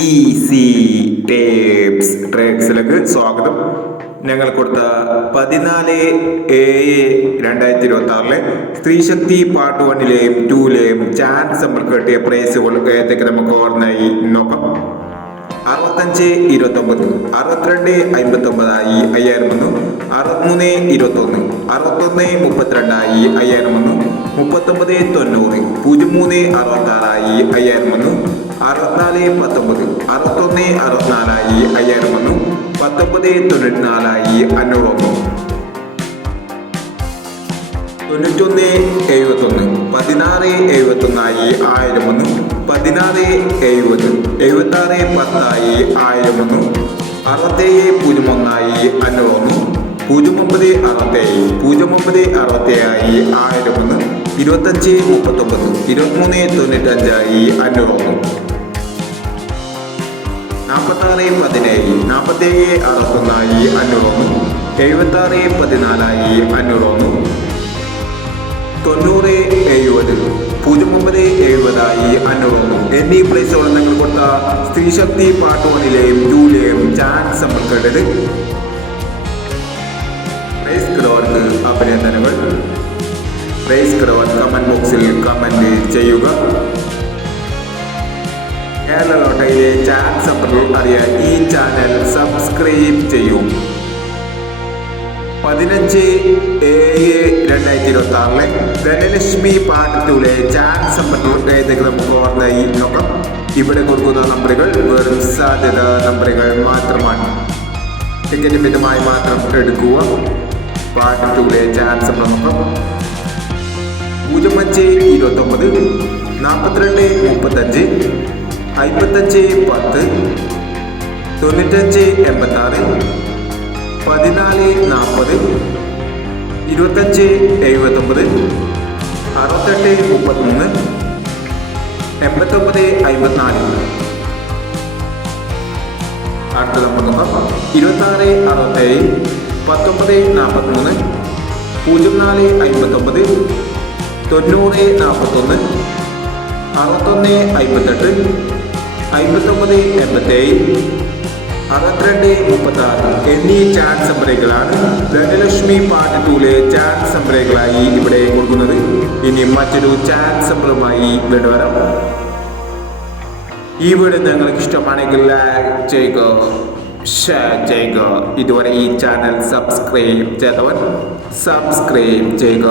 Easy tapes ട്രേക്സിലേക്ക് സ്വാഗതം. ഞങ്ങൾ കൊടുത്ത 14/7/2026 സ്ത്രീശക്തി പാർട്ട് 1-ലെയും 2-ലെയും ചാൻസ് നമ്മൾ കിട്ടിയ പ്രൈസുകൾ ഏതൊക്കെ നമുക്ക് ഓർമ്മയായി നോക്കാം. 65-29, 62-59 5001, 63-21, 61-32 5001, 39-90, 03-66 5001, 64-19, 61-64 5001, 19-94 501, 91-71, 16-71 1001, 16-70, 76-10 1001, 67-01 501, 09-67, 09-67 1001, 25-39, 23-95 501, 46-17, 47-61 501, 76-14 501, 90-70, 09-70 501 എന്നീ പ്ലേസുകൾ നിങ്ങൾ കൊടുത്ത സ്ത്രീശക്തി പാർട്ട് 1-ലെയും 2-ലെയും ചാൻസ് നമ്മൾ കേട്ടത്. പ്രൈസ് കിടവർക്ക് അഭിനന്ദനങ്ങൾ. പ്രൈസ് കിടവർ കമന്റ് ബോക്സിൽ കമന്റ് ചെയ്യുക. കേരള ലോട്ടറിയിലെ ചാൻസ് നമ്പറുകൾ അറിയാൻ ഈ ചാനൽ സബ്സ്ക്രൈബ് ചെയ്യൂ. 15/7/2026 ധനലക്ഷ്മി പാർട്ട് 2-ലെ ചാൻസ് നമ്പറുകൾ ഏതൊക്കെ നമുക്ക് ഓർമ്മയായി നോക്കാം. ഇവിടെ കൊടുക്കുന്ന നമ്പറുകൾ വെറും സാധ്യത നമ്പറുകൾ മാത്രമാണ്. ടിക്കറ്റ് മിതമായി മാത്രം എടുക്കുക. പാർട്ട് 2-ലെ ചാൻസ് നമ്പർ നോക്കാം. 05-29, 42-35, 55-10, 95-86, 14-40, 25-79, 68-33, 89-54. അടുത്ത നമ്പർ നോക്കാം. 26-67, 19-43, 04-59, 90-41, 61-58, 59-87, 62-36 എന്നീ ചാൻസ് നമ്പറുകളാണ് ധനലക്ഷ്മി പാർട്ട് 2-ലെ ചാൻസ് നമ്പറുകളായി ഇവിടെ കൊടുക്കുന്നത്. ഇനി മറ്റൊരു ചാൻസ് നമ്പറുമായി വീണ്ടും വരാം. ഈ വീഡിയോ നിങ്ങൾക്ക് ഇഷ്ടമാണെങ്കിൽ ലൈക്ക് ചെയ്യുക, ഷെയർ ചെയ്യുക. ഇതുവരെ ഈ ചാനൽ സബ്സ്ക്രൈബ് ചെയ്തവർ സബ്സ്ക്രൈബ് ചെയ്യുക.